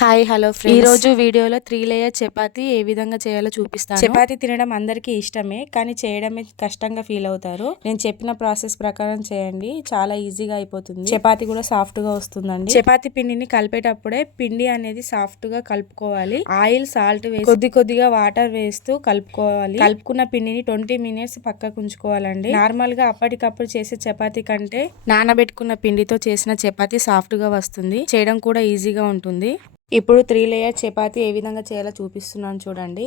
Hi hello ఈ friends రోజు వీడియోలో త్రీ లేయర్ చపాతి ఏ విధంగా చేయాలో చూపిస్తాను. చపాతీ తినడం అందరికీ ఇష్టమే కానీ చేయడమే కష్టంగా ఫీల్ అవుతారు. నేను చెప్పిన ప్రాసెస్ ప్రకారం చేయండి చాలా ఈజీగా అయిపోతుంది. చపాతీ కూడా సాఫ్ట్గా వస్తుందండి. చపాతీ పిండిని కలిపేటప్పుడే పిండి అనేది సాఫ్ట్గా కలుపుకోవాలి. ఆయిల్ సాల్ట్ వేసి కొద్ది కొద్దిగా వాటర్ వేస్తూ కలుపుకోవాలి. కలుపుకున్న పిండిని ట్వంటీ మినిట్స్ పక్కకు ఉంచుకోవాలండి. నార్మల్గా అప్పటికప్పుడు చేసే చపాతీ కంటే నానబెట్టుకున్న పిండితో చేసిన చపాతీ సాఫ్ట్గా వస్తుంది. చేయడం కూడా ఈజీగా ఉంటుంది. ఇప్పుడు త్రీ లేయర్ చపాతీ ఏ విధంగా చేయాలో చూపిస్తున్నాను చూడండి.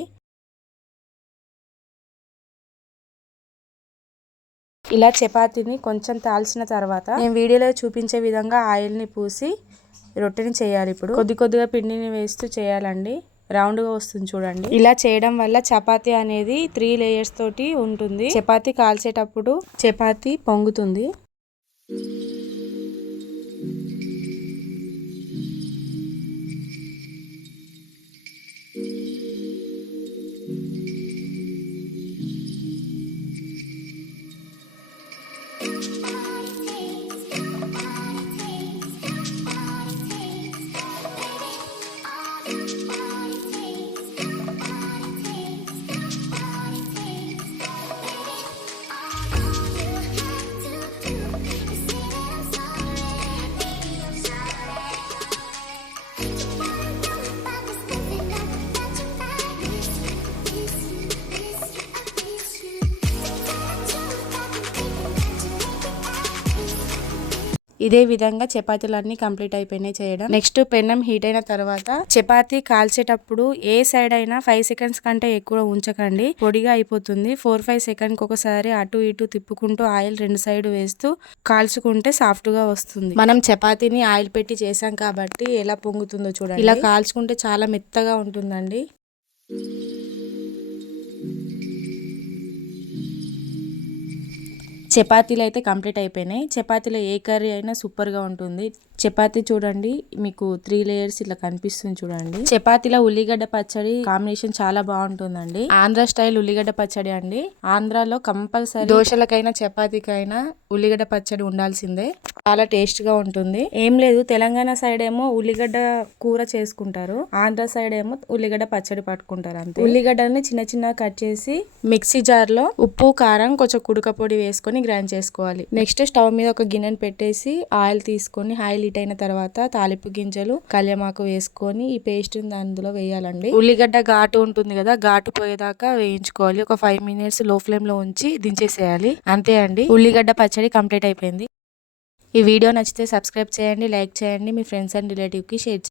ఇలా చపాతీని కొంచెం తాల్చిన తర్వాత నేను వీడియోలో చూపించే విధంగా ఆయిల్ని పూసి రొట్టెని చేయాలి ఇప్పుడు. కొద్ది కొద్దిగా పిండిని వేస్తూ చేయాలండి. రౌండ్గా వస్తుంది చూడండి. ఇలా చేయడం వల్ల చపాతీ అనేది త్రీ లేయర్స్ తోటి ఉంటుంది. చపాతీ కాల్చేటప్పుడు చపాతీ పొంగుతుంది. ఇదే విధంగా చపాతీలన్నీ కంప్లీట్ అయిపోయినాయి చేయడం. నెక్స్ట్ పెన్నం హీట్ అయిన తర్వాత చపాతీ కాల్చేటప్పుడు ఏ సైడ్ అయినా ఫైవ్ సెకండ్స్ కంటే ఎక్కువ ఉంచకండి. పొడిగా అయిపోతుంది. ఫోర్ ఫైవ్ సెకండ్ ఒకసారి అటు ఇటు తిప్పుకుంటూ ఆయిల్ రెండు సైడ్ వేస్తూ కాల్చుకుంటే సాఫ్ట్గా వస్తుంది. మనం చపాతీని ఆయిల్ పెట్టి చేసాం కాబట్టి ఎలా పొంగుతుందో చూడండి. ఇలా కాల్చుకుంటే చాలా మెత్తగా ఉంటుందండి. చపాతీలు అయితే కంప్లీట్ అయిపోయినాయి. చపాతీలో ఏ కర్రీ అయినా సూపర్గా ఉంటుంది. చపాతీ చూడండి మీకు త్రీ లేయర్స్ ఇట్లా కనిపిస్తుంది చూడండి. చపాతీలో ఉల్లిగడ్డ పచ్చడి కాంబినేషన్ చాలా బాగుంటుందండి. ఆంధ్ర స్టైల్ ఉల్లిగడ్డ పచ్చడి అండి. ఆంధ్రాలో కంపల్సరీ దోశలకైనా చపాతీకైనా ఉల్లిగడ్డ పచ్చడి ఉండాల్సిందే. చాలా టేస్ట్గా ఉంటుంది. ఏం లేదు తెలంగాణ సైడ్ ఏమో ఉల్లిగడ్డ కూర చేసుకుంటారు. ఆంధ్ర సైడ్ ఏమో ఉల్లిగడ్డ పచ్చడి పట్టుకుంటారు అంతే. ఉల్లిగడ్డని చిన్న చిన్న కట్ చేసి మిక్సీ జార్లో ఉప్పు కారం కొంచెం కుడక పొడి వేసుకొని గ్రైండ్ చేసుకోవాలి. నెక్స్ట్ స్టవ్ మీద ఒక గిన్నెను పెట్టేసి ఆయిల్ తీసుకొని ఆయిల్ హీట్ అయిన తర్వాత తాలింపు గింజలు కళ్యమాకు వేసుకొని ఈ పేస్ట్ అందులో వేయాలండి. ఉల్లిగడ్డ ఘాటు ఉంటుంది కదా ఘాటు పోయేదాకా వేయించుకోవాలి. ఒక ఫైవ్ మినిట్స్లో ఫ్లేమ్లో ఉంచి దించేసేయాలి. అంతే అండి. ఉల్లిగడ్డ పచ్చడి కంప్లీట్ అయిపోయింది. ఈ వీడియో నచ్చితే సబ్స్క్రైబ్ చేయండి లైక్ చేయండి. మీ ఫ్రెండ్స్ అండ్ రిలేటివ్కి షేర్